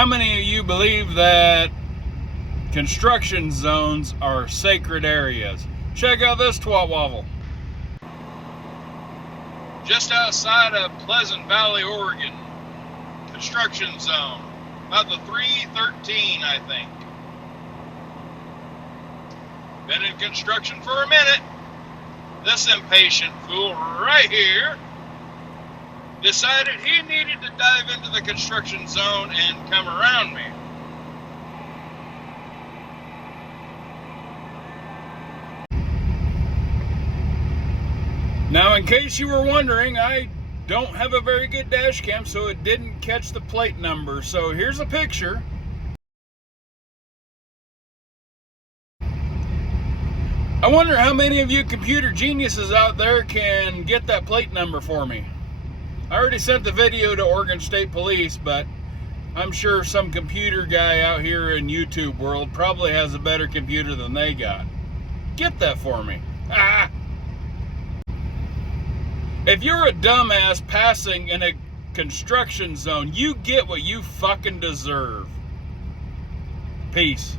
How many of you believe that construction zones are sacred areas? Check out this twat waffle. Just outside of Pleasant Valley, Oregon. Construction zone. About the 313, I think. Been in construction for a minute. This impatient fool right here decided he needed to dive into the construction zone and come around me. Now, in case you were wondering, I don't have a very good dash cam, so it didn't catch the plate number. So here's a picture. I wonder how many of you computer geniuses out there can get that plate number for me. I already sent the video to Oregon State Police, but I'm sure some computer guy out here in YouTube world probably has a better computer than they got. Get that for me. Ah! If you're a dumbass passing in a construction zone, you get what you fucking deserve. Peace.